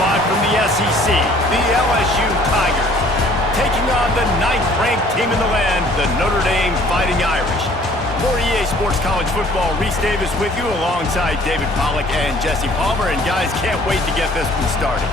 squad from the SEC, the LSU Tigers, taking on the 9th-ranked team in the land, the Notre Dame Fighting Irish. For EA Sports College Football, Reese Davis with you alongside David Pollack and Jesse Palmer. And guys, can't wait to get this one started.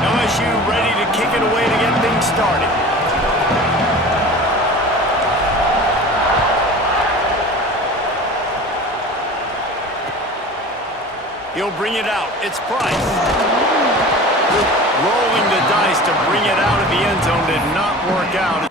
LSU ready to kick it away to get things started. He'll bring it out. It's Price. Rolling the dice to bring it out of the end zone did not work out.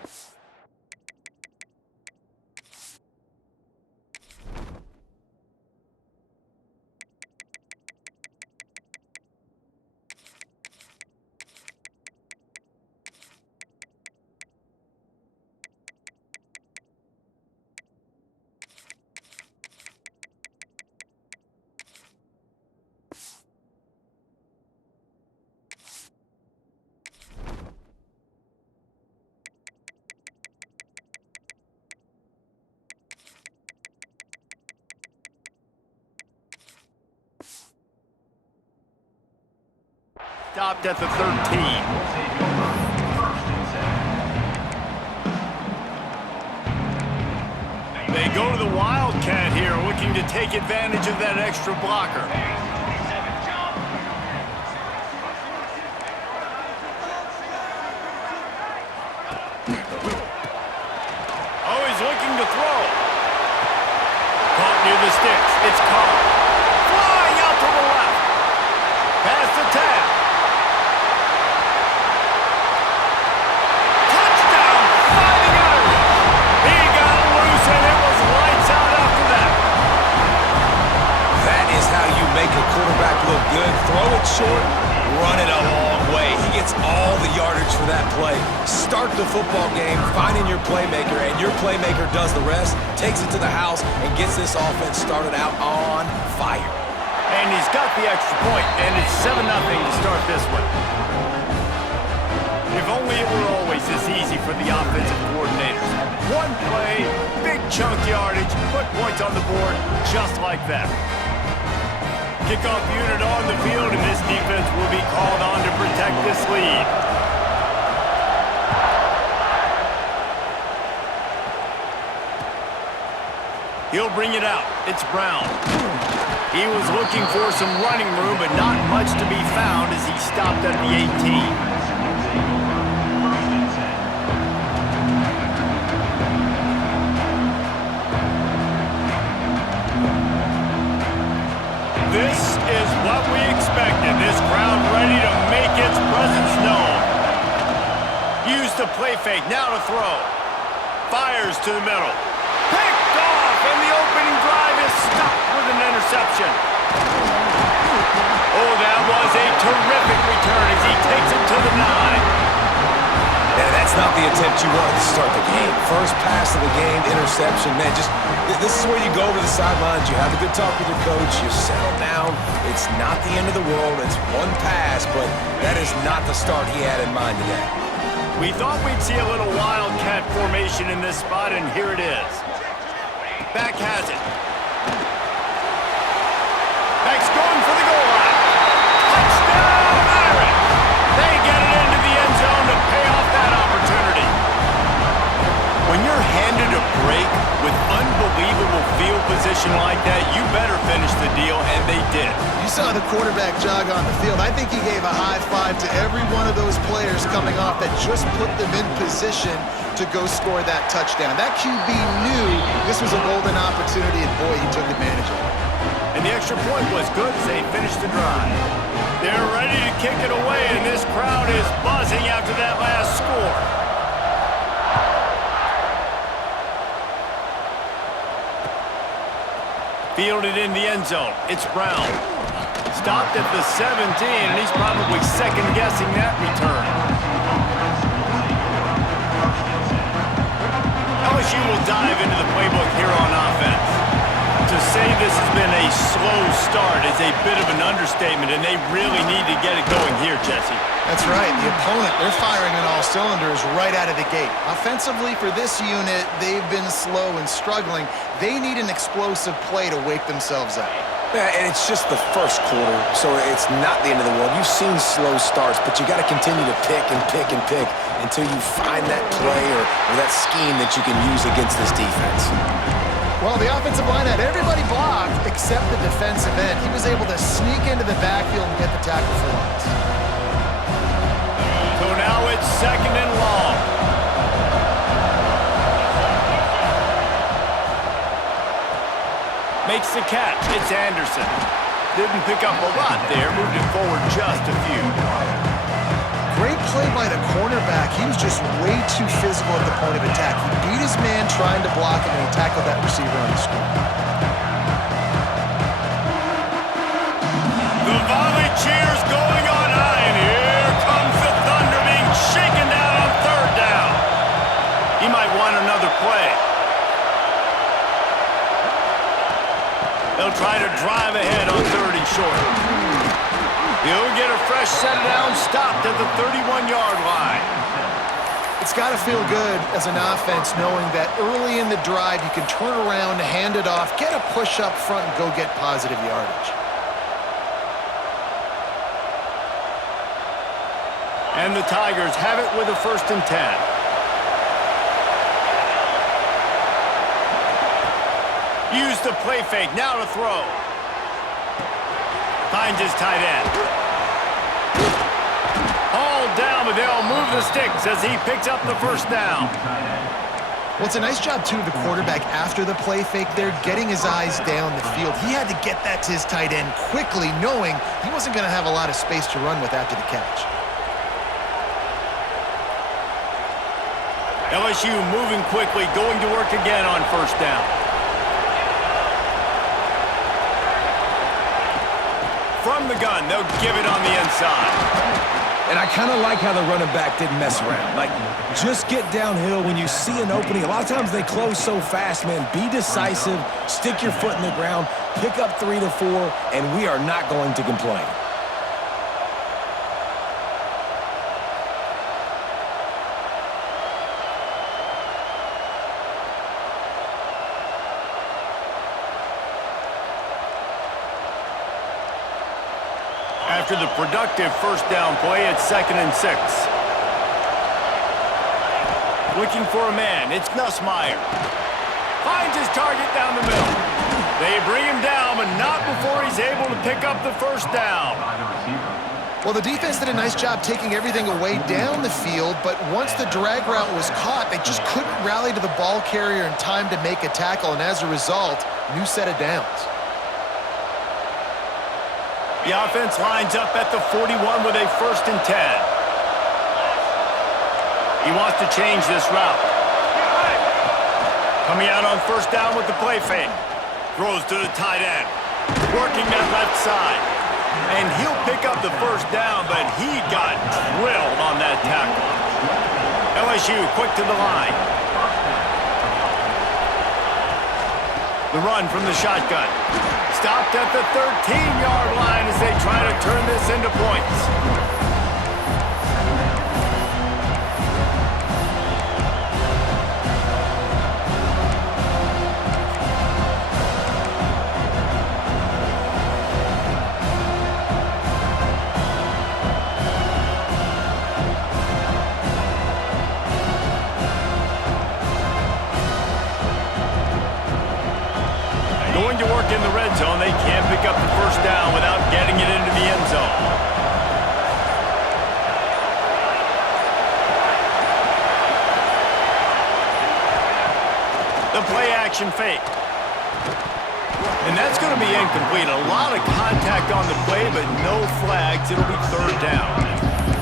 Stopped at the 13. They go to the Wildcat here, looking to take advantage of that extra blocker. Oh, he's looking to throw. Caught near the sticks. It's Carr. Flying out to the left. Past the tap. Make a quarterback look good, throw it short, run it a long way. He gets all the yardage for that play. Start the football game, finding your playmaker, and your playmaker does the rest, takes it to the house, and gets this offense started out on fire. And he's got the extra point, and it's 7-0 to start this one. If only it were always this easy for the offensive coordinators. One play, big chunk yardage, put points on the board, just like that. Kickoff unit on the field, and this defense will be called on to protect this lead. He'll bring it out. It's Brown. He was looking for some running room, but not much to be found as he stopped at the 18. This is what we expected. This crowd ready to make its presence known. Use the play fake. Now to throw. Fires to the middle. Picked off, and the opening drive is stopped with an interception. Oh, that was a terrific return as he takes it to the 9. Man, that's not the attempt you wanted to start the game. First pass of the game, interception. Man, this is where you go over the sidelines. You have a good talk with your coach. You settle down. It's not the end of the world. It's one pass, but that is not the start he had in mind today. We thought we'd see a little Wildcat formation in this spot, and here it is. Back has it. Back's going for the goal line. Touchdown, Irish! They get it into the end zone to pay off that opportunity. When you're handed a break with unbelievable field position like that, you better finish the deal, and they did. You saw the quarterback jog on the field. I think he gave a high five to every one of those players coming off that just put them in position to go score that touchdown. That QB knew this was a golden opportunity, and boy, he took advantage of it. And the extra point was good as they finished the drive. They're ready to kick it away, and this crowd is buzzing after that last score. Fielded in the end zone. It's Brown. Stopped at the 17, and he's probably second-guessing that return. LSU will dive into the playbook here on offense. To say this has been a slow start is a bit of an understatement, and they really need to get it going here, Jesse. That's right. The opponent, they're firing on all cylinders right out of the gate. Offensively, for this unit, they've been slow and struggling. They need an explosive play to wake themselves up. Yeah, and it's just the first quarter, so it's not the end of the world. You've seen slow starts, but you got to continue to pick and pick and pick until you find that play or that scheme that you can use against this defense. Well, the offensive line had everybody blocked except the defensive end. He was able to sneak into the backfield and get the tackle for once. So now it's 2nd and long. Makes the catch. It's Anderson. Didn't pick up a lot there. Moved it forward just a few. Great play by the cornerback. He was just way too physical at the point of attack. He beat his man trying to block him, and he tackled that receiver on the screen. The volley cheers going on high, and here comes the Thunder being shaken down on 3rd down. He might want another play. They'll try to drive ahead on 3rd and short. He'll get a fresh set down, stopped at the 31-yard line. It's got to feel good as an offense knowing that early in the drive you can turn around, hand it off, get a push up front, and go get positive yardage. And the Tigers have it with a 1st and 10. Use the play fake, now to throw. Finds his tight end. Hauled down, but they'll move the sticks as he picks up the 1st down. Well, it's a nice job, too, of the quarterback after the play fake there, getting his eyes down the field. He had to get that to his tight end quickly, knowing he wasn't going to have a lot of space to run with after the catch. LSU moving quickly, going to work again on 1st down. From the gun, they'll give it on the inside. And I kind of like how the running back didn't mess around. Like, just get downhill when you see an opening. A lot of times they close so fast, man. Be decisive, stick your foot in the ground, pick up 3 to 4, and we are not going to complain. After the productive 1st down play, it's 2nd and 6. Looking for a man, it's Nussmeier. Finds his target down the middle. They bring him down, but not before he's able to pick up the 1st down. Well, the defense did a nice job taking everything away down the field, but once the drag route was caught, they just couldn't rally to the ball carrier in time to make a tackle, and as a result, new set of downs. The offense lines up at the 41 with a 1st and 10. He wants to change this route. Coming out on 1st down with the play fake. Throws to the tight end. Working that left side. And he'll pick up the 1st down, but he got drilled on that tackle. LSU quick to the line. The run from the shotgun. Stopped at the 13-yard line as they try to turn this into points. Going to work in the red zone. They can't pick up the 1st down without getting it into the end zone. The play action fake. And that's going to be incomplete. A lot of contact on the play, but no flags. It'll be 3rd down.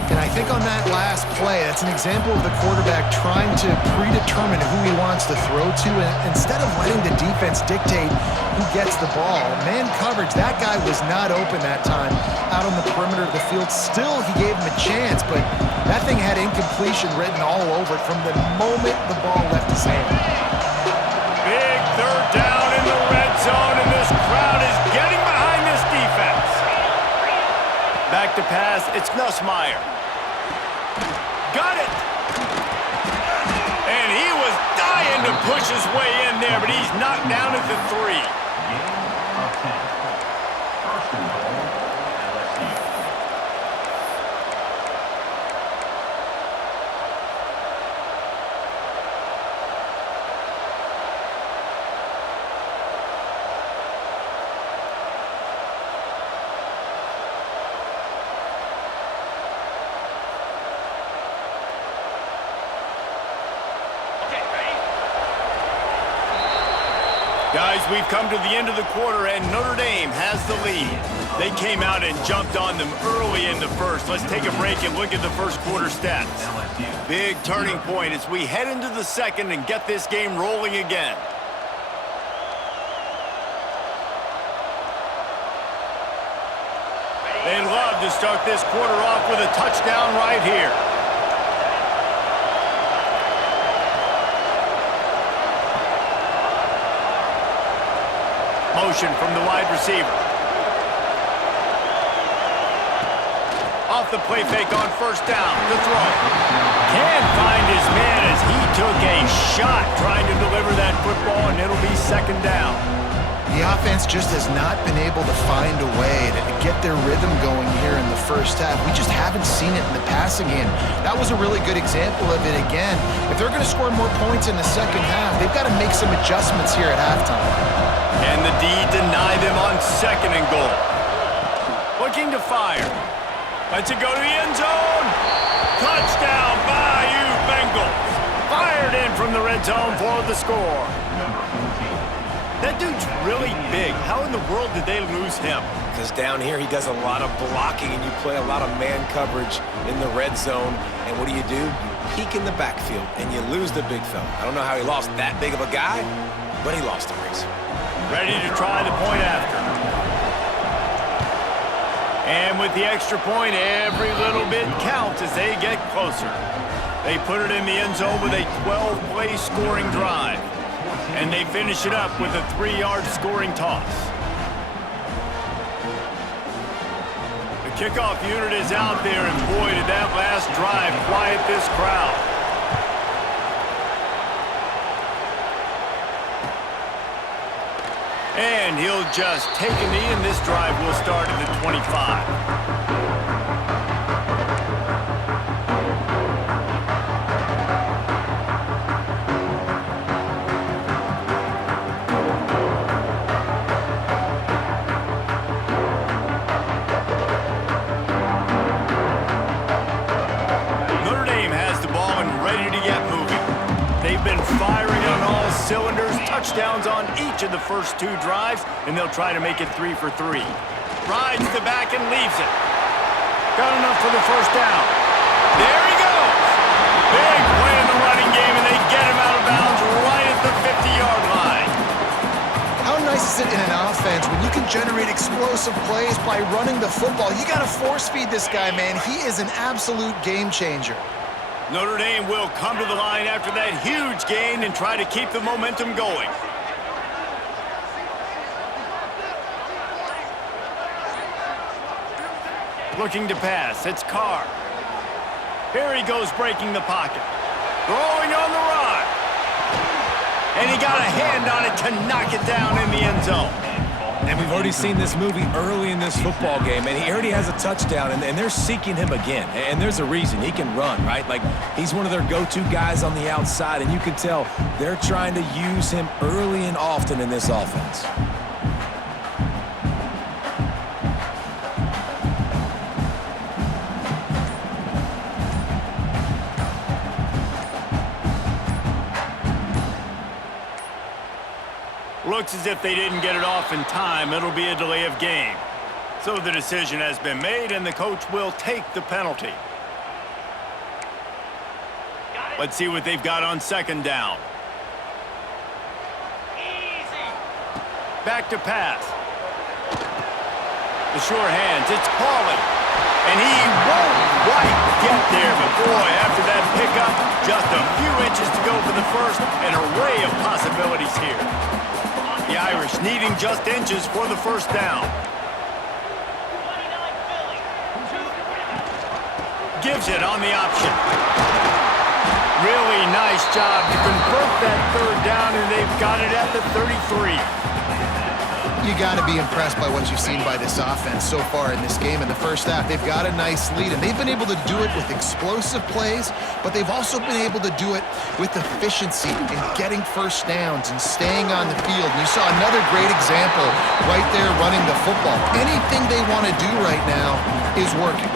And I think on that last play, that's an example of the quarterback trying to predetermine who he wants to throw to, and instead of letting the defense dictate who gets the ball. Man coverage, that guy was not open that time out on the perimeter of the field. Still, he gave him a chance, but that thing had incompletion written all over it from the moment the ball left his hand. Big 3rd down in the red zone. Back to pass. It's Nussmeier. Got it. And he was dying to push his way in there, but he's knocked down at the 3. Guys, we've come to the end of the quarter, and Notre Dame has the lead. They came out and jumped on them early in the first. Let's take a break and look at the first quarter stats. Big turning point as we head into the second and get this game rolling again. They'd love to start this quarter off with a touchdown right here. Motion from the wide receiver. Off the play fake on first down. The throw. Can't find his man as he took a shot trying to deliver that football, and it'll be second down. The offense just has not been able to find a way to get their rhythm going here in the first half. We just haven't seen it in the passing game. That was a really good example of it again. If they're going to score more points in the second half, they've got to make some adjustments here at halftime. And the D deny them on second and goal. Looking to fire. Lets it go to the end zone. Touchdown, Bayou Bengals. Fired in from the red zone for the score. That dude's really big. How in the world did they lose him? Because down here he does a lot of blocking and you play a lot of man coverage in the red zone. And what do? You peek in the backfield and you lose the big fella. I don't know how he lost that big of a guy, but he lost the race. Ready to try the point after. And with the extra point, every little bit counts as they get closer. They put it in the end zone with a 12-play scoring drive. And they finish it up with a 3-yard scoring toss. The kickoff unit is out there, and boy, did that last drive quiet this crowd. And he'll just take a knee, and this drive will start at the 25. Firing on all cylinders, touchdowns on each of the first 2 drives, and they'll try to make it 3 for 3. Rides the back and leaves it. Got enough for the first down. There he goes. Big play in the running game, and they get him out of bounds right at the 50-yard line. How nice is it in an offense when you can generate explosive plays by running the football? You got to force feed this guy, man. He is an absolute game changer. Notre Dame will come to the line after that huge gain and try to keep the momentum going. Looking to pass, it's Carr. Here he goes breaking the pocket. Throwing on the run. And he got a hand on it to knock it down in the end zone. And we've already seen this movie early in this football game, and he already has a touchdown, and they're seeking him again. And there's a reason. He can run, right? Like, he's one of their go-to guys on the outside, and you can tell they're trying to use him early and often in this offense. Looks as if they didn't get it off in time. It'll be a delay of game. So the decision has been made, and the coach will take the penalty. Let's see what they've got on second down. Back to pass. The sure hands, it's Pauly. And he won't quite get there, but boy, after that pickup, just a few inches to go for the first, an array of possibilities here. The Irish needing just inches for the first down. gives it on the option. Really nice job to convert that third down, and they've got it at the 33. You got to be impressed by what you've seen by this offense so far in this game. In the first half, they've got a nice lead, and they've been able to do it with explosive plays, but they've also been able to do it with efficiency in getting first downs and staying on the field. And you saw another great example right there running the football. Anything they want to do right now is working.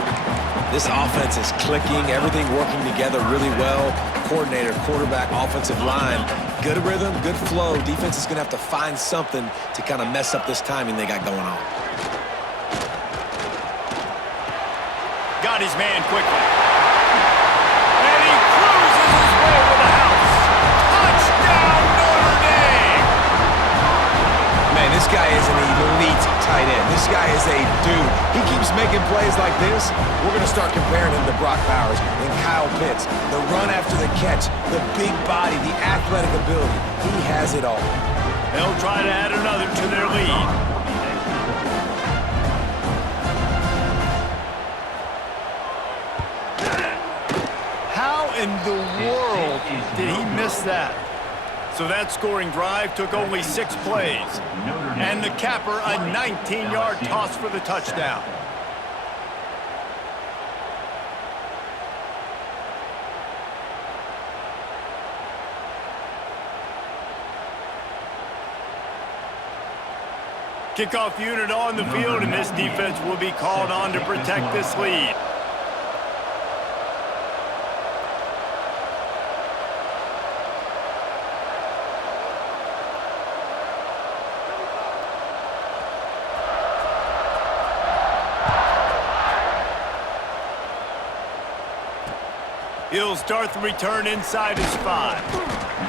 This offense is clicking, everything working together really well. Coordinator, quarterback, offensive line, good rhythm, good flow. Defense is going to have to find something to kind of mess up this timing they got going on. Got his man quickly. And he cruises his way to the house. Touchdown, Notre Dame! Man, this guy is an elite tight end. This guy is a dude. He keeps making plays like this. We're going to start comparing him to Brock Bowers and Kyle Pitts. The run after the catch, the big body, the athletic ability. He has it all. They'll try to add another to their lead. How in the world did he miss that? So that scoring drive took only 6 plays. And the capper, a 19-yard toss for the touchdown. Kickoff unit on the field, and this defense will be called on to protect this lead. He'll start the return inside his 5.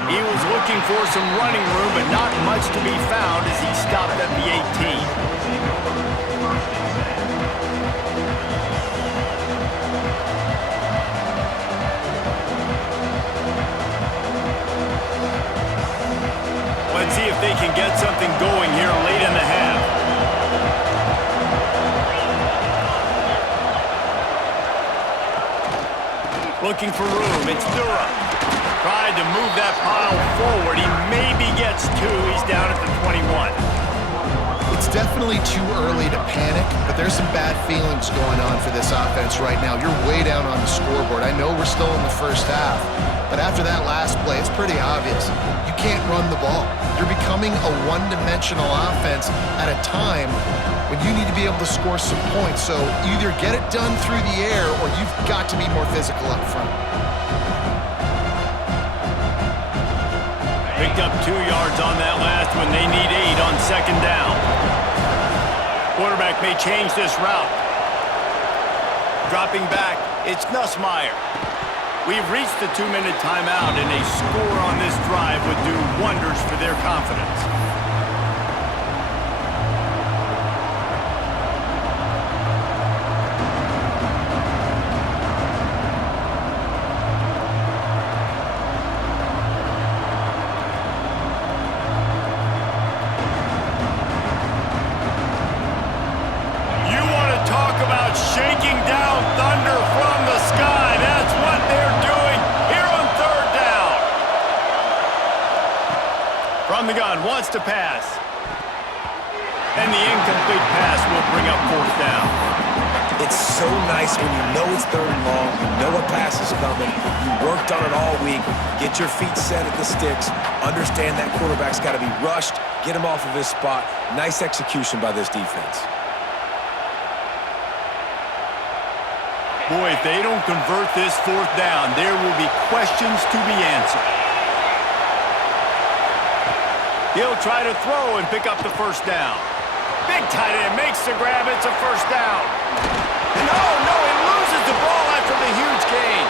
He was looking for some running room, but not much to be found as he stopped at the 18. Let's see if they can get something going here late in the half. Looking for room, it's Durham. Tried to move that pile forward. He maybe gets 2. He's down at the 21. It's definitely too early to panic, but there's some bad feelings going on for this offense right now. You're way down on the scoreboard. I know we're still in the first half, but after that last play, it's pretty obvious. You can't run the ball. You're becoming a one-dimensional offense at a time when you need to be able to score some points. So either get it done through the air or you've got to be more physical up front. Picked up 2 yards on that last one. They need 8 on second down. Quarterback may change this route. Dropping back, it's Nussmeier. We've reached the 2-minute timeout, and a score on this drive would do wonders for their confidence. Shaking down thunder from the sky. That's what they're doing here on third down. From the gun, wants to pass. And the incomplete pass will bring up fourth down. It's so nice when you know it's third and long, you know a pass is coming, you worked on it all week, get your feet set at the sticks, understand that quarterback's got to be rushed, get him off of his spot. Nice execution by this defense. Boy, if they don't convert this fourth down, there will be questions to be answered. He'll try to throw and pick up the first down. Big tight end makes the grab. It's a first down. No, he loses the ball after the huge gain.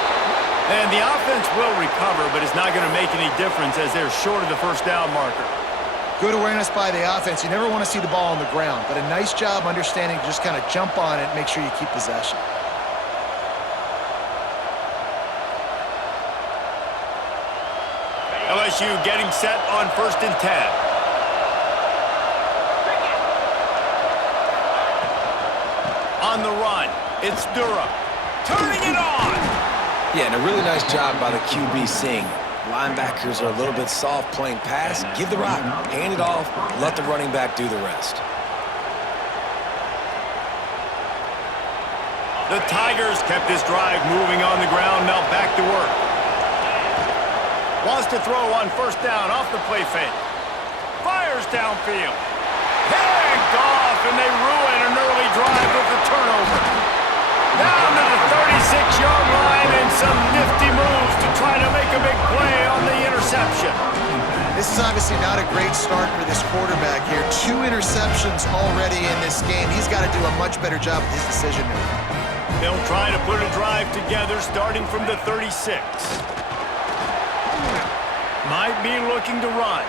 And the offense will recover, but it's not going to make any difference as they're short of the first down marker. Good awareness by the offense. You never want to see the ball on the ground, but a nice job understanding to just kind of jump on it and make sure you keep possession. LSU getting set on 1st and 10. On the run, it's Durham. turning it on. Yeah, and a really nice job by the QB seeing linebackers are a little bit soft playing pass. Give the rock, hand it off, let the running back do the rest. The Tigers kept this drive moving on the ground, now back to work. Wants to throw on first down off the play fake. Fires downfield. Picked off, and they ruin an early drive with the turnover. Down to the 36-yard line and some nifty moves to try to make a big play on the interception. This is obviously not a great start for this quarterback here. 2 interceptions already in this game. He's got to do a much better job with his decision making. They'll try to put a drive together starting from the 36. Might be looking to run.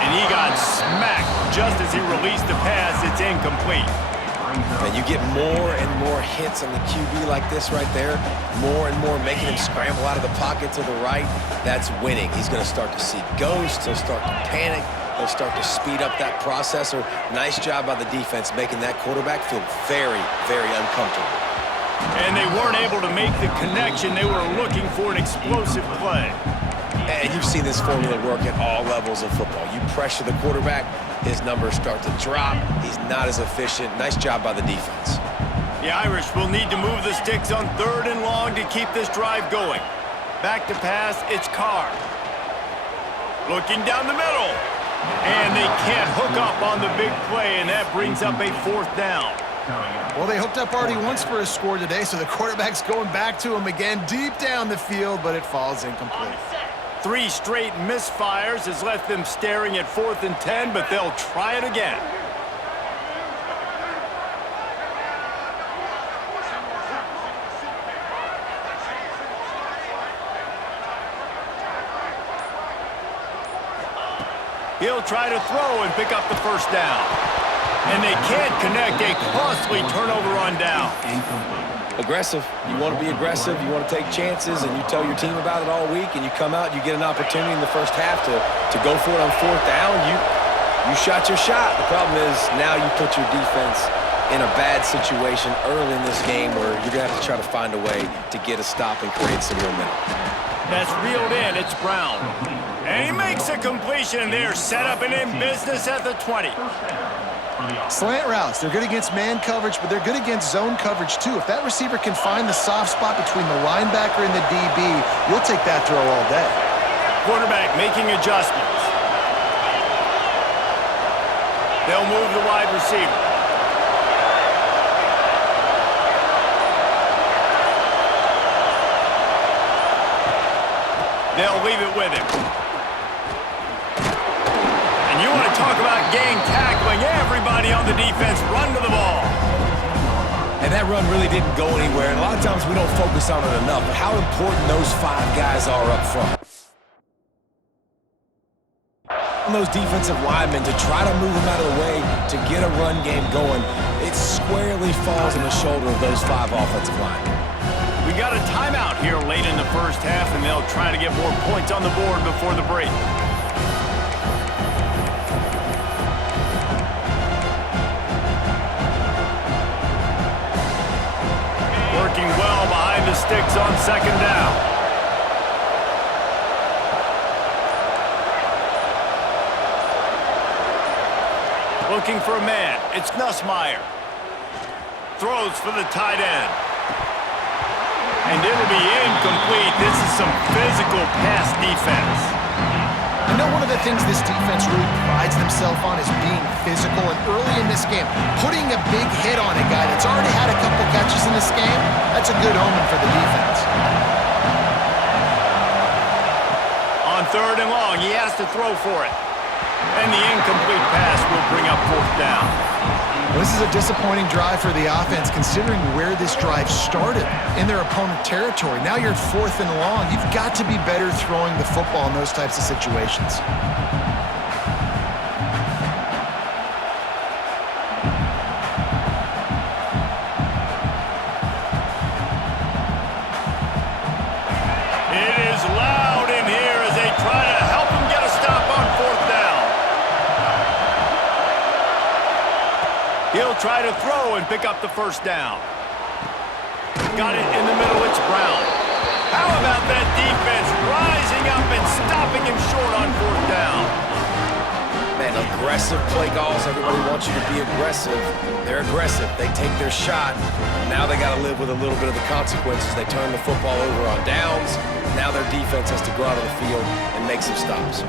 And he got smacked just as he released the pass. It's incomplete. And you get more and more hits on the QB like this right there, more and more making him scramble out of the pocket to the right. That's winning. He's going to start to see ghosts. He'll start to panic. He'll start to speed up that processor. Nice job by the defense making that quarterback feel very, very uncomfortable. And they weren't able to make the connection. They were looking for an explosive play. And you've seen this formula work at all levels of football. You pressure the quarterback, his numbers start to drop. He's not as efficient. Nice job by the defense. The Irish will need to move the sticks on 3rd and long to keep this drive going. Back to pass, it's Carr. Looking down the middle. And they can't hook up on the big play, and that brings up a 4th down. Well, they hooked up already once for a score today, so the quarterback's going back to him again deep down the field, but it falls incomplete. 3 straight misfires has left them staring at 4th and 10, but they'll try it again. He'll try to throw and pick up the first down. And they can't connect a costly turnover on down. Aggressive. You want to be aggressive. You want to take chances, and you tell your team about it all week, and you come out, you get an opportunity in the first half to go for it on 4th down. You shot your shot. The problem is now you put your defense in a bad situation early in this game where you're going to have to try to find a way to get a stop and create some momentum. That's reeled in. It's Brown. And he makes a completion. They're set up and in business at the 20. Slant routes, they're good against man coverage, but they're good against zone coverage too. If that receiver can find the soft spot between the linebacker and the DB, you'll take that throw all day. Quarterback making adjustments. They'll move the wide receiver. They'll leave it with him. And you want to talk about gang tackling. Everybody on the defense run to the ball. And that run really didn't go anywhere. And a lot of times we don't focus on it enough, but how important those 5 guys are up front. On those defensive linemen to try to move them out of the way to get a run game going, it squarely falls on the shoulder of those 5 offensive linemen. We got a timeout here late in the first half, and they'll try to get more points on the board before the break. Working well behind the sticks on 2nd down. Looking for a man. It's Nussmeier. Throws for the tight end. And it'll be incomplete. This is some physical pass defense. I know one of the things this defense really prides themselves on is being physical, and early in this game, putting a big hit on a guy that's already had a couple catches in this game, that's a good omen for the defense. On 3rd and long, he has to throw for it. And the incomplete pass will bring up 4th down. Well, this is a disappointing drive for the offense, considering where this drive started in their opponent territory. Now you're at 4th and long. You've got to be better throwing the football in those types of situations. It is loud in here as they try to help him get a stop on 4th down. He'll try to throw and pick up the first down. got it in the middle. It's Brown. How about that defense rising up and stopping him short on 4th down? Man, aggressive play calls. Everybody wants you to be aggressive. They're aggressive. They take their shot. Now they got to live with a little bit of the consequences. They turn the football over on downs. Now their defense has to go out on the field and make some stops.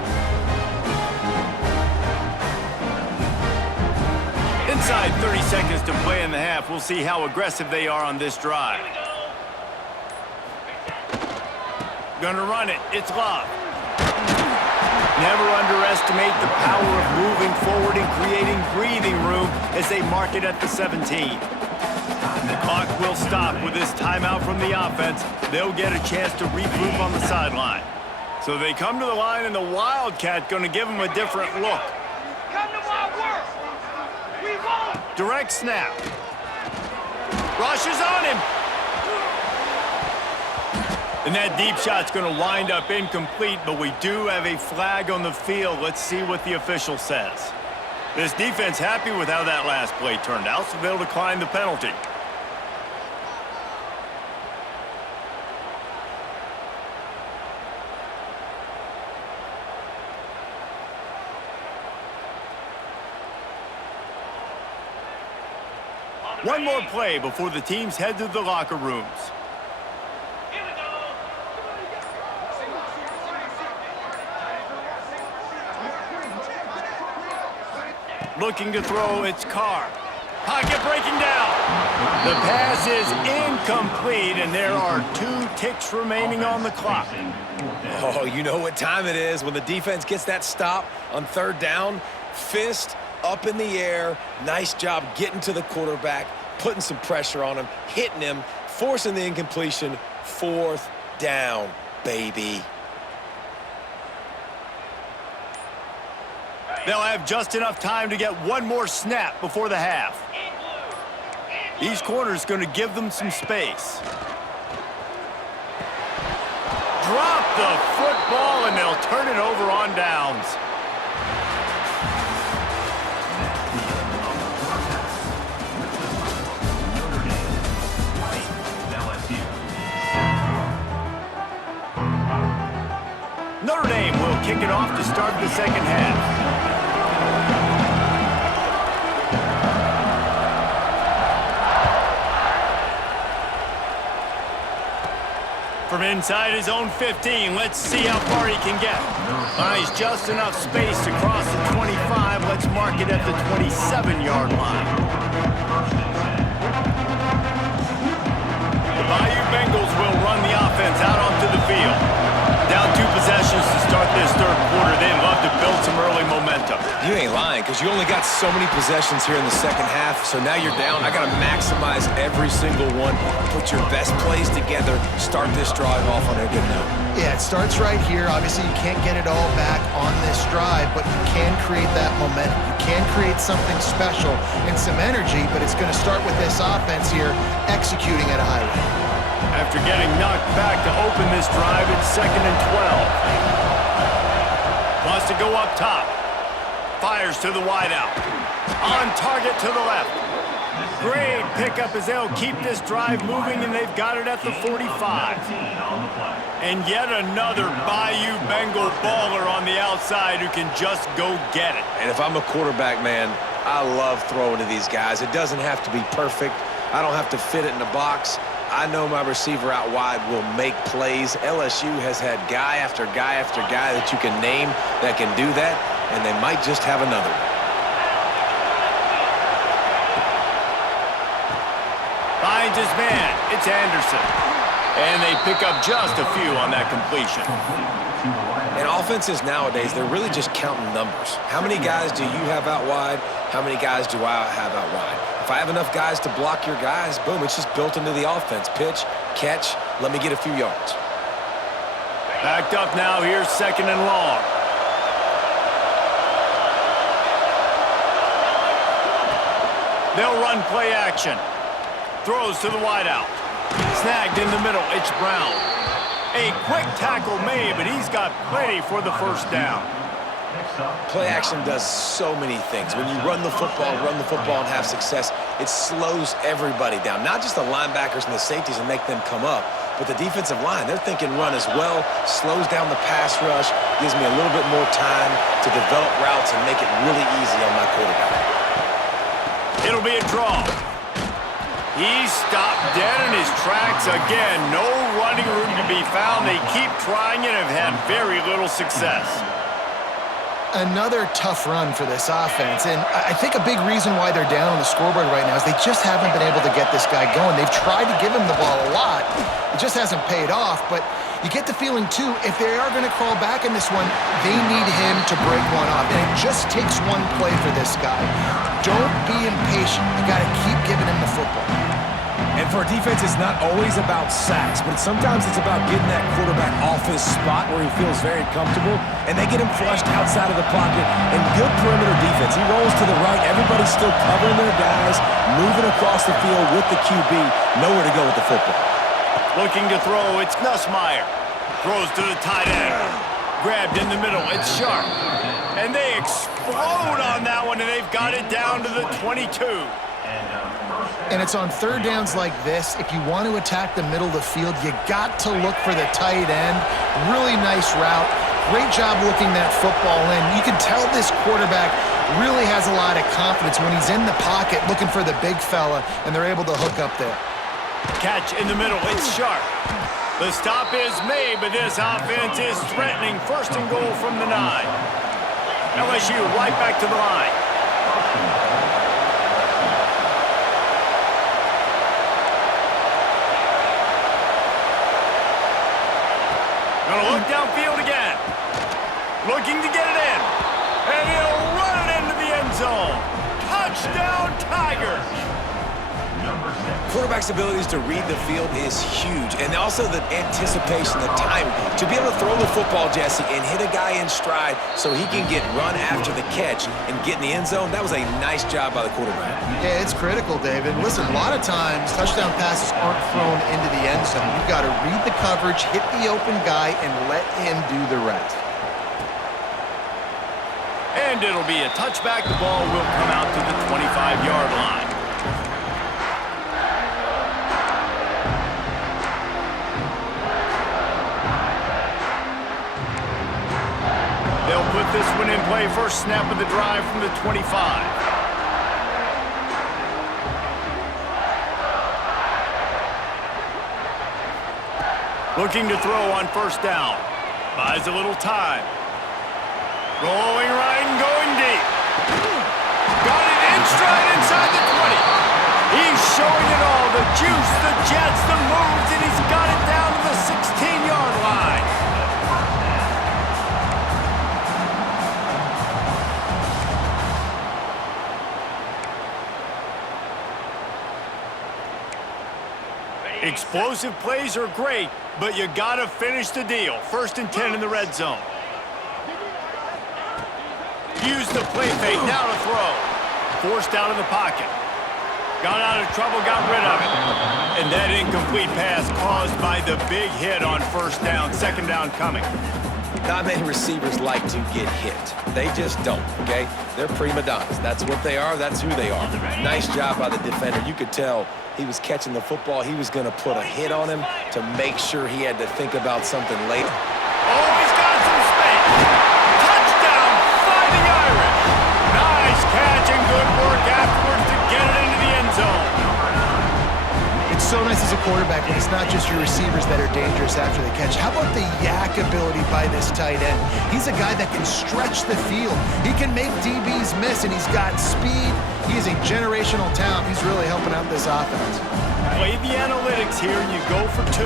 Inside 30 seconds to play in the half. We'll see how aggressive they are on this drive. Gonna run it. It's Love. Never underestimate the power of moving forward and creating breathing room as they mark it at the 17. The clock will stop with this timeout from the offense. They'll get a chance to regroup on the sideline. So they come to the line, and the Wildcat going to give them a different look. Come to my work. We won't. Direct snap. Rush is on him. And that deep shot's going to wind up incomplete, but we do have a flag on the field. Let's see what the official says. This defense happy with how that last play turned out, so they'll decline the penalty. One more play before the teams head to the locker rooms. Looking to throw, it's Carr. Pocket breaking down. The pass is incomplete, and there are 2 ticks remaining on the clock. Oh, you know what time it is when the defense gets that stop on 3rd down. Fist up in the air. Nice job getting to the quarterback, putting some pressure on him, hitting him, forcing the incompletion. 4th down, baby. They'll have just enough time to get one more snap before the half. These corners going to give them some space. Drop the football, and they'll turn it over on downs. Notre Dame will kick it off to start the second half. From inside his own 15, let's see how far he can get. He's just enough space to cross the 25. Let's mark it at the 27-yard line. The Bayou Bengals will run the offense out onto the field. Down 2 possessions to start this 3rd quarter. They'd love to build some early momentum. You ain't lying, because you only got so many possessions here in the second half, so now you're down. I got to maximize every single one. Put your best plays together. Start this drive off on a good note. Yeah, it starts right here. Obviously, you can't get it all back on this drive, but you can create that momentum. You can create something special and some energy, but it's going to start with this offense here executing at a high rate. After getting knocked back to open this drive, it's 2nd and 12. Wants to go up top. Fires to the wideout. On target to the left. Great pickup as they'll keep this drive moving, and they've got it at the 45. And yet another Bayou Bengal baller on the outside who can just go get it. And if I'm a quarterback, man, I love throwing to these guys. It doesn't have to be perfect. I don't have to fit it in the box. I know my receiver out wide will make plays. LSU has had guy after guy after guy that you can name that can do that, and they might just have another one. Finds his man. It's Anderson. And they pick up just a few on that completion. And offenses nowadays, they're really just counting numbers. How many guys do you have out wide? How many guys do I have out wide? If I have enough guys to block your guys, boom, it's just built into the offense. Pitch, catch, let me get a few yards. Backed up now, here's 2nd and long. They'll run play action. Throws to the wideout. Snagged in the middle, it's Brown. A quick tackle made, but he's got plenty for the 1st down. Play action does so many things. When you run the football and have success, it slows everybody down. Not just the linebackers and the safeties and make them come up, but the defensive line. They're thinking run as well, slows down the pass rush, gives me a little bit more time to develop routes and make it really easy on my quarterback. It'll be a draw. He's stopped dead in his tracks again. No running room to be found. They keep trying and have had very little success. Another tough run for this offense, and I think a big reason why they're down on the scoreboard right now is they just haven't been able to get this guy going. They've tried to give him the ball a lot. It just hasn't paid off, but you get the feeling, too, if they are going to crawl back in this one, they need him to break one off, and it just takes one play for this guy. Don't be impatient. You got to keep giving him the football. And for a defense, it's not always about sacks, but sometimes it's about getting that quarterback off his spot where he feels very comfortable, and they get him flushed outside of the pocket. And good perimeter defense. He rolls to the right. Everybody's still covering their guys, moving across the field with the QB. Nowhere to go with the football. Looking to throw, it's Nussmeier. Throws to the tight end. Grabbed in the middle, it's Sharp. And they explode on that one, and they've got it down to the 22. And it's on third downs like this, if you want to attack the middle of the field, you got to look for the tight end. Really nice route. Great job looking that football in. You can tell this quarterback really has a lot of confidence when he's in the pocket looking for the big fella, and they're able to hook up there. Catch in the middle, it's Sharp. The stop is made, but this offense is threatening. First and goal from the 9. LSU right back to the line. Gonna look downfield again. Looking to get it in. And he'll run it into the end zone. Touchdown, Tigers. Quarterback's abilities to read the field is huge, and also the anticipation, the timing. To be able to throw the football, Jesse, and hit a guy in stride so he can get run after the catch and get in the end zone, that was a nice job by the quarterback. Yeah, it's critical, David. Listen, a lot of times touchdown passes aren't thrown into the end zone. You've got to read the coverage, hit the open guy, and let him do the rest. And it'll be a touchback. The ball will come out to the 25-yard line. They'll put this one in play. First snap of the drive from the 25. Looking to throw on first down. Buys a little time. Rolling right and going deep. Got it in stride inside the 20. He's showing it all. The juice, the jets, the moves, and he's got it down to the 16-yard line. Explosive plays are great, but you gotta finish the deal. First and 10 in the red zone. Use the play fake, now to throw. Forced out of the pocket. Got out of trouble, got rid of it. And that incomplete pass caused by the big hit on first down. Second down coming. Not many receivers like to get hit. They just don't, okay? They're prima donnas. That's what they are. That's who they are. Nice job by the defender. You could tell he was catching the football. He was going to put a hit on him to make sure he had to think about something later. Oh, he's got some space. Touchdown, Fighting Irish. Nice catch and good work afterwards to get it into the end zone. It's so nice as a quarterback when it's not just your receivers that are dangerous after the catch. How about the yak ability by this tight end? He's a guy that can stretch the field. He can make DBs miss, and he's got speed. He is a generational talent. He's really helping out this offense. Play the analytics here, and you go for 2.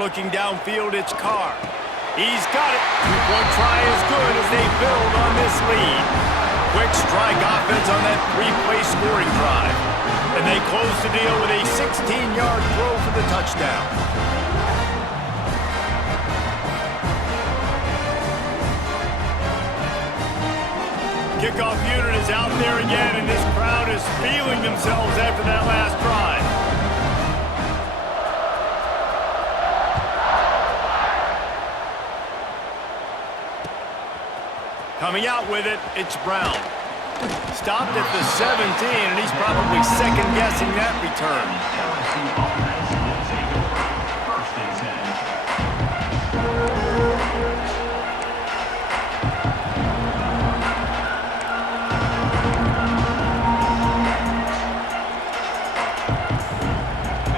Looking downfield, it's Carr. He's got it. Two-point try is good as they build on this lead. Quick strike offense on that 3-play scoring drive. And they close the deal with a 16-yard throw for the touchdown. Kickoff unit is out there again, and this crowd is feeling themselves after that last drive. Coming out with it, it's Brown. Stopped at the 17, and he's probably second-guessing that return.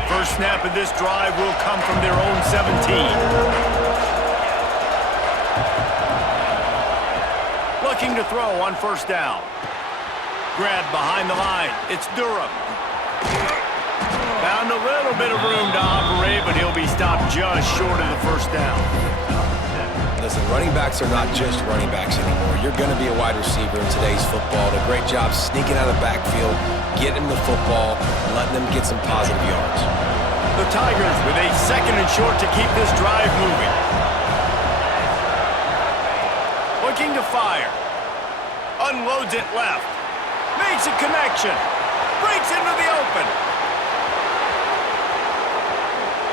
First snap of this drive will come from their own 17. Looking to throw on first down. Grab behind the line. It's Durham. Found a little bit of room to operate, but he'll be stopped just short of the first down. Listen, running backs are not just running backs anymore. You're going to be a wide receiver in today's football. A great job sneaking out of the backfield, getting him the football, and letting them get some positive yards. The Tigers with a second and short to keep this drive moving. Looking to fire. Unloads it left. Makes a connection. Breaks into the open.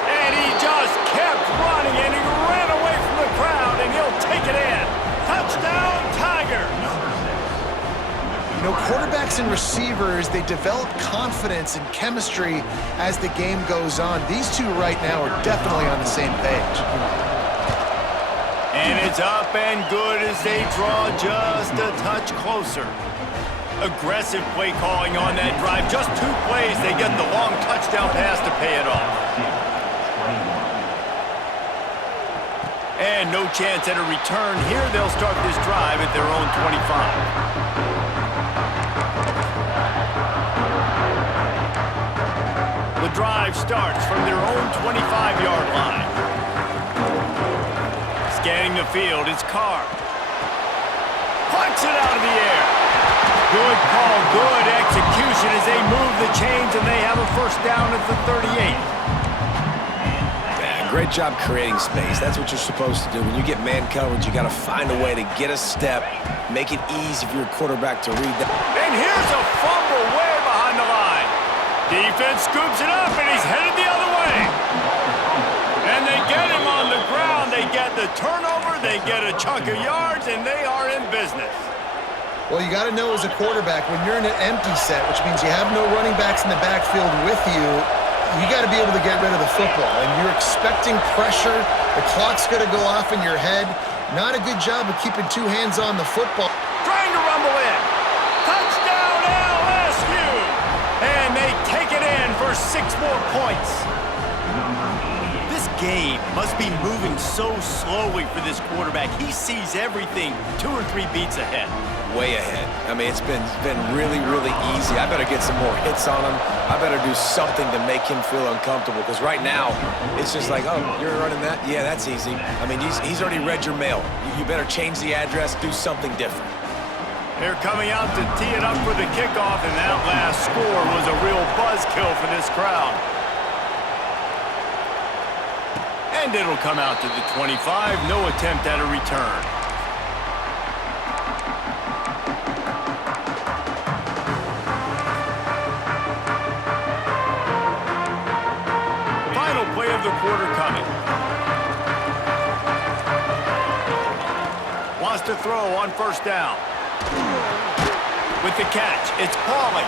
And he just kept running, and he ran away from the crowd, and he'll take it in. Touchdown, Tigers! You know, quarterbacks and receivers, they develop confidence and chemistry as the game goes on. These two right now are definitely on the same page. And it's up and good as they draw just a touch closer. Aggressive play calling on that drive. Just 2 plays, they get the long touchdown pass to pay it off. And no chance at a return here. They'll start this drive at their own 25. The drive starts from their own 25-yard line. Scanning the field, it's Carr. Plucks it out of the air. Good call, good execution as they move the chains, and they have a first down at the 38. Yeah, great job creating space. That's what you're supposed to do. When you get man coverage, you got to find a way to get a step, make it easy for your quarterback to read that. And here's a fumble way behind the line. Defense scoops it up, and he's headed the other way. And they get him on the ground. They get the turnover, they get a chunk of yards, and they are in business. Well, you got to know as a quarterback, when you're in an empty set, which means you have no running backs in the backfield with you, you got to be able to get rid of the football. And you're expecting pressure. The clock's going to go off in your head. Not a good job of keeping 2 hands on the football. Trying to rumble in. Touchdown LSU! And they take it in for 6 more points. This game must be moving so slowly for this quarterback. He sees everything 2 or 3 beats ahead. Way ahead. I mean, it's been really, really easy. I better get some more hits on him. I better do something to make him feel uncomfortable, because right now, it's just like, oh, you're running that? Yeah, that's easy. I mean, he's already read your mail. You better change the address, do something different. They're coming out to tee it up for the kickoff, and that last score was a real buzzkill for this crowd. And it'll come out to the 25. No attempt at a return. Final play of the quarter coming. Wants to throw on first down. With the catch, it's Pauly.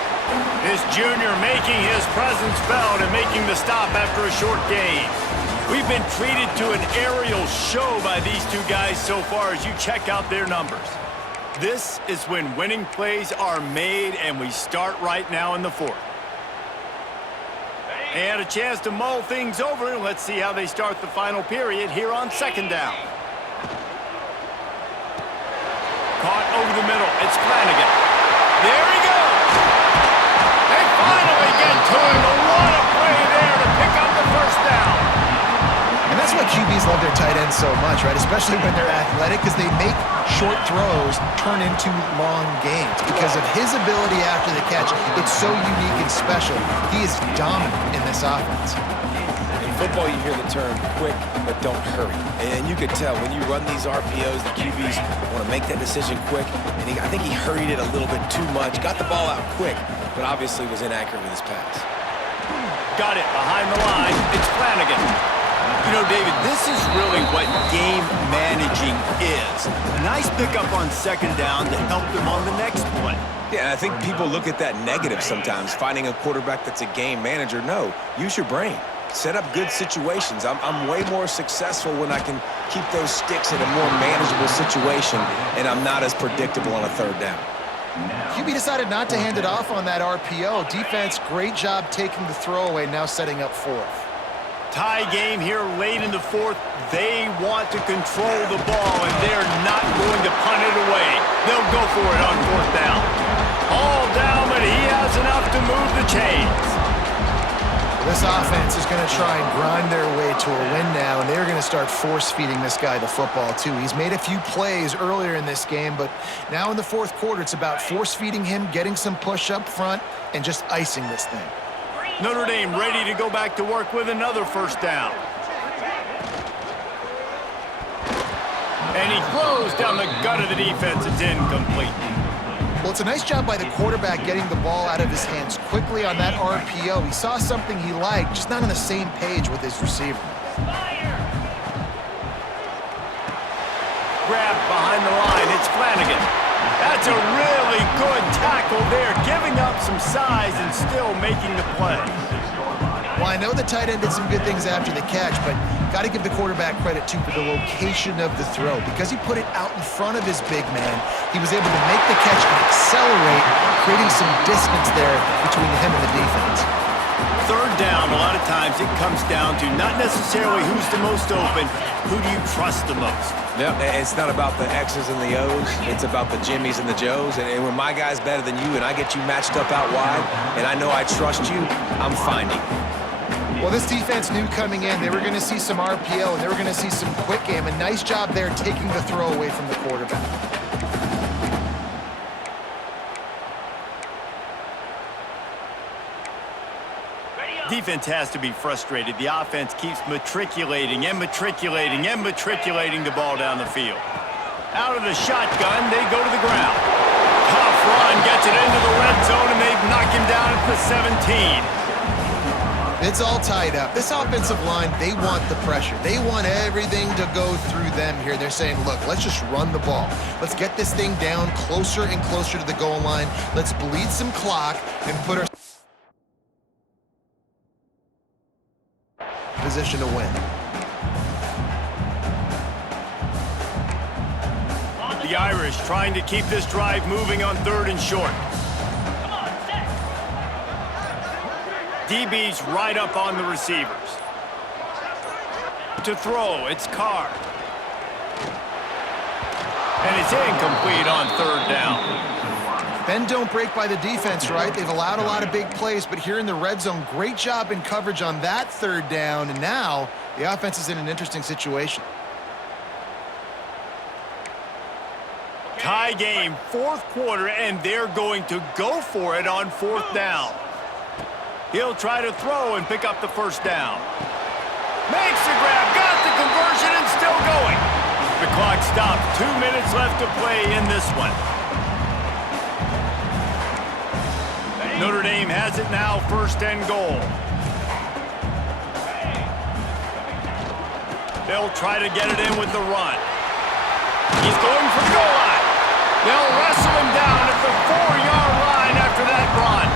This junior making his presence felt and making the stop after a short gain. We've been treated to an aerial show by these 2 guys so far as you check out their numbers. This is when winning plays are made, and we start right now in the 4th. They had a chance to mull things over, and let's see how they start the final period here on second down. Caught over the middle. It's Flanagan. There he goes. They finally get to him. But what a play there to pick up the first down. And that's why QBs love their tight ends so much, right? Especially when they're athletic, because they make short throws turn into long gains. Because of his ability after the catch, it's so unique and special. He is dominant in this offense. In football, you hear the term quick, but don't hurry. And you could tell when you run these RPOs, the QBs want to make that decision quick. And I think he hurried it a little bit too much, got the ball out quick, but obviously was inaccurate with his pass. Got it behind the line. It's Flanagan. You know, David, this is really what game managing is. Not Nice pickup on second down to help them on the next play. Yeah, and I think people look at that negative sometimes, finding a quarterback that's a game manager. No, use your brain. Set up good situations. I'm way more successful when I can keep those sticks in a more manageable situation, and I'm not as predictable on a third down. QB decided not to hand it off on that RPO. Defense, great job taking the throwaway, now setting up fourth. Tie game here late in the fourth. They want to control the ball, and they're not going to punt it away. They'll go for it on fourth down. All down, but he has enough to move the chains. This offense is going to try and grind their way to a win now, and they're going to start force-feeding this guy the football, too. He's made a few plays earlier in this game, but now in the fourth quarter, it's about force-feeding him, getting some push up front, and just icing this thing. Notre Dame ready to go back to work with another first down. And he throws down the gut of the defense. It's incomplete. Well, it's a nice job by the quarterback getting the ball out of his hands quickly on that RPO. He saw something he liked, just not on the same page with his receiver. Grab behind the line. It's Flanagan. That's a really good tackle there, giving up some size and still making the play. Well, I know the tight end did some good things after the catch, but got to give the quarterback credit, too, for the location of the throw. Because he put it out in front of his big man, he was able to make the catch and accelerate, creating some distance there between him and the defense. Third down, a lot of times it comes down to not necessarily who's the most open, who do you trust the most? Yep, it's not about the X's and the O's. It's about the Jimmys and the Joes. And when my guy's better than you and I get you matched up out wide and I know I trust you, I'm finding you. Well, this defense knew coming in they were going to see some RPO and they were going to see some quick game. A nice job there taking the throw away from the quarterback. Defense has to be frustrated. The offense keeps matriculating and matriculating and matriculating the ball down the field. Out of the shotgun, they go to the ground. Tough run, gets it into the red zone, and they knock him down at the 17. It's all tied up. This offensive line, they want the pressure. They want everything to go through them here. They're saying, look, let's just run the ball. Let's get this thing down closer and closer to the goal line. Let's bleed some clock and put our position to win. The Irish trying to keep this drive moving on third and short. DB's right up on the receivers. To throw, it's Carr. And it's incomplete on third down. Bend don't break by the defense, right? They've allowed a lot of big plays, but here in the red zone, great job in coverage on that third down, and now the offense is in an interesting situation. Tie game, fourth quarter, and they're going to go for it on fourth down. He'll try to throw and pick up the first down. Makes the grab, got the conversion, and still going. The clock stopped. 2 minutes left to play in this one. Notre Dame has it now, first and goal. They'll try to get it in with the run. He's going for the goal line. They'll wrestle him down at the 4-yard line after that run.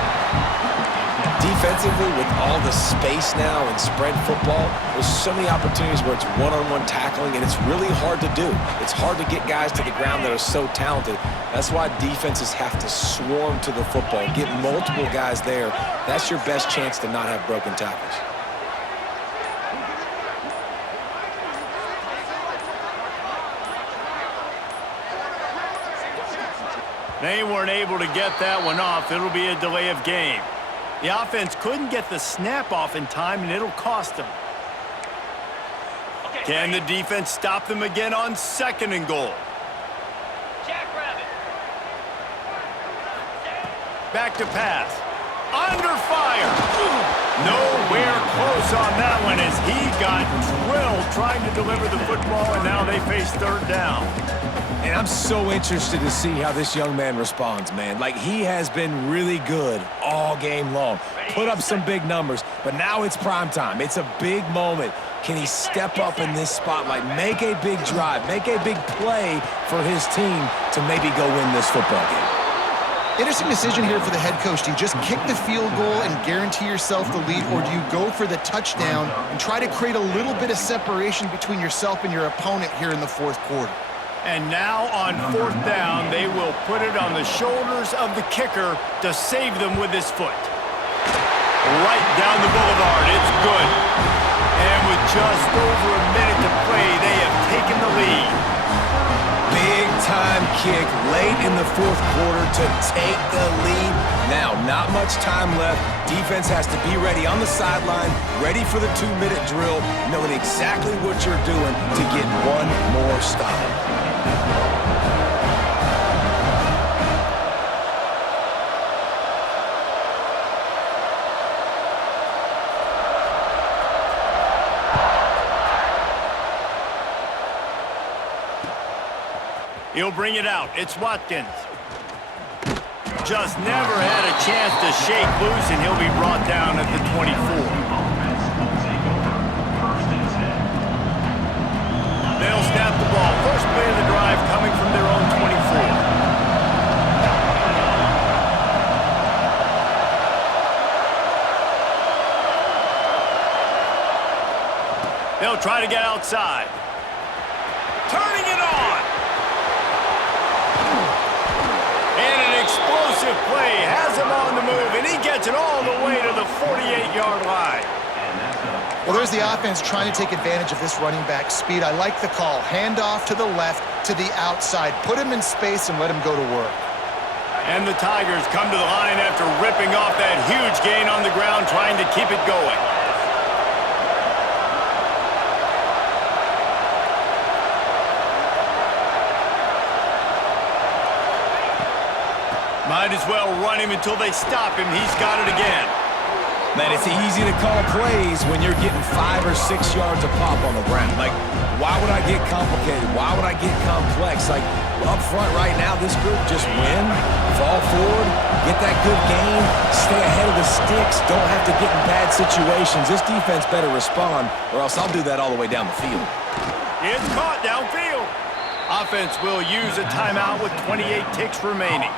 Defensively, with all the space now and spread football, there's so many opportunities where it's one-on-one tackling, and it's really hard to do. It's hard to get guys to the ground that are so talented. That's why defenses have to swarm to the football, get multiple guys there. That's your best chance to not have broken tackles. They weren't able to get that one off. It'll be a delay of game. The offense couldn't get the snap off in time, and it'll cost them. Can the defense stop them again on second and goal? Back to pass. Under fire. Nowhere close on that one as he got drilled trying to deliver the football, and now they face third down. And I'm so interested to see how this young man responds, man. Like, he has been really good all game long. Put up some big numbers, but now it's prime time. It's a big moment. Can he step up in this spotlight, make a big drive, make a big play for his team to maybe go win this football game? Interesting decision here for the head coach. Do you just kick the field goal and guarantee yourself the lead, or do you go for the touchdown and try to create a little bit of separation between yourself and your opponent here in the fourth quarter? And now on fourth down, they will put it on the shoulders of the kicker to save them with his foot. Right down the boulevard, it's good. And with just over a minute to play, they have taken the lead. Big-time kick late in the fourth quarter to take the lead. Now, not much time left. Defense has to be ready on the sideline, ready for the 2-minute drill, knowing exactly what you're doing to get one more stop. He'll bring it out. It's Watkins. Just never had a chance to shake loose, and he'll be brought down at the 24. They'll snap the ball. First play of the drive coming from their own 24. They'll try to get outside. Turning it on. And an explosive play has him on the move, and he gets it all the way to the 48-yard line. Well, there's the offense trying to take advantage of this running back speed. I like the call. Hand off to the left, to the outside. Put him in space and let him go to work. And the Tigers come to the line after ripping off that huge gain on the ground, trying to keep it going. Might as well run him until they stop him. He's got it again. Man, it's easy to call plays when you're getting 5 or 6 yards a pop on the ground. Like, why would I get complicated? Why would I get complex? Like, up front right now, this group just win, fall forward, get that good gain, stay ahead of the sticks, don't have to get in bad situations. This defense better respond, or else I'll do that all the way down the field. It's caught downfield. Offense will use a timeout with 28 ticks remaining.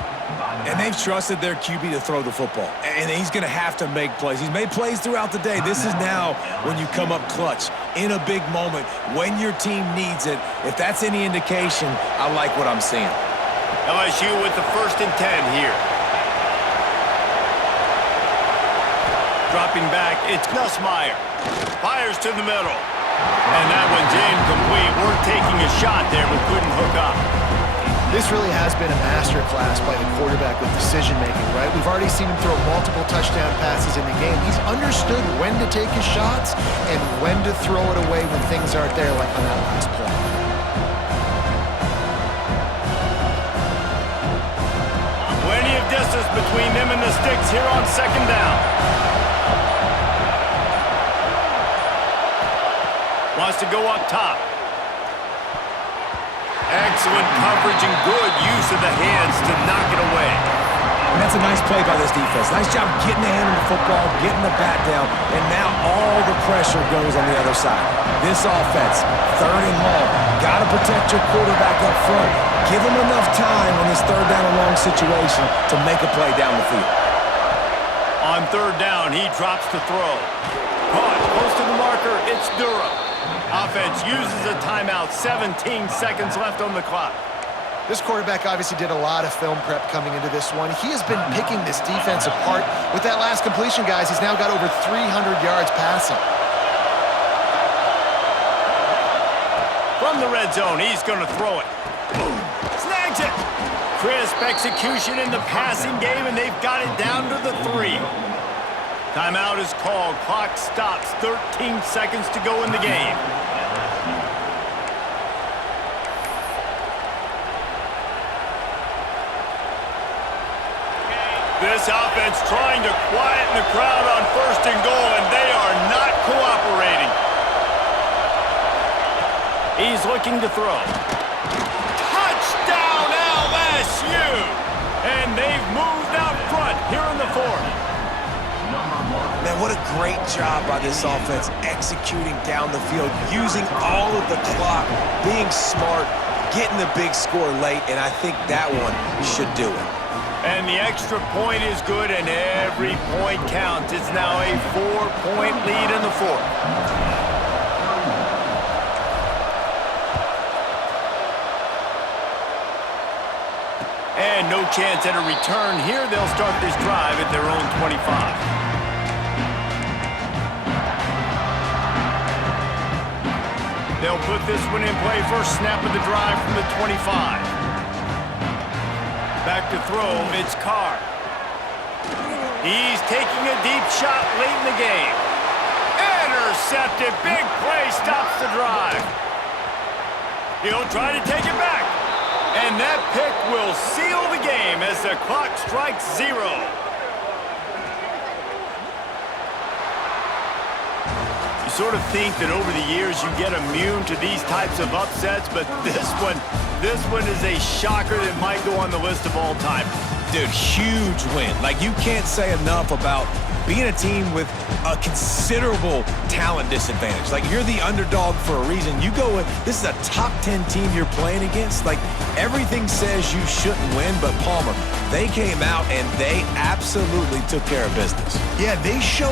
And they've trusted their QB to throw the football. And he's going to have to make plays. He's made plays throughout the day. This is now when you come up clutch, in a big moment, when your team needs it. If that's any indication, I like what I'm seeing. LSU with the 1st and 10 here. Dropping back, it's Nussmeier. Fires to the middle. And that one's incomplete. We're taking a shot there, but couldn't hook up. This really has been a masterclass by the quarterback with decision-making, right? We've already seen him throw multiple touchdown passes in the game. He's understood when to take his shots and when to throw it away when things aren't there, like on that last play. Plenty of distance between them and the sticks here on 2nd down. Wants to go up top. Excellent coverage and good use of the hands to knock it away. And that's a nice play by this defense. Nice job getting the hand on the football, getting the bat down, and now all the pressure goes on the other side. This offense, 3rd and long, got to protect your quarterback up front. Give him enough time on this 3rd down and long situation to make a play down the field. On 3rd down, he drops to throw. Caught close to the marker, it's Durham. Offense uses a timeout, 17 seconds left on the clock. This quarterback obviously did a lot of film prep coming into this one. He has been picking this defense apart. With that last completion, guys, he's now got over 300 yards passing. From the red zone, he's going to throw it. Snags it. Crisp execution in the passing game, and they've got it down to the 3. Timeout is called. Clock stops. 13 seconds to go in the game. This offense trying to quieten the crowd on 1st and goal, and they are not cooperating. He's looking to throw. Touchdown, LSU! And they've moved out front here in the 4th. Man, what a great job by this offense executing down the field, using all of the clock, being smart, getting the big score late, and I think that one should do it. And the extra point is good, and every point counts. It's now a 4-point lead in the fourth. And no chance at a return here. They'll start this drive at their own 25. They'll put this one in play. First snap of the drive from the 25. Back to throw, it's Carr. He's taking a deep shot late in the game. Intercepted, big play, stops the drive. He'll try to take it back. And that pick will seal the game as the clock strikes 0. You sort of think that over the years you get immune to these types of upsets, but this one is a shocker that might go on the list of all time. Dude, huge win. Like, you can't say enough about being a team with a considerable talent disadvantage. Like, you're the underdog for a reason. You go in, this is a top 10 team you're playing against. Like, everything says you shouldn't win, but Palmer, they came out and they absolutely took care of business. Yeah, they showed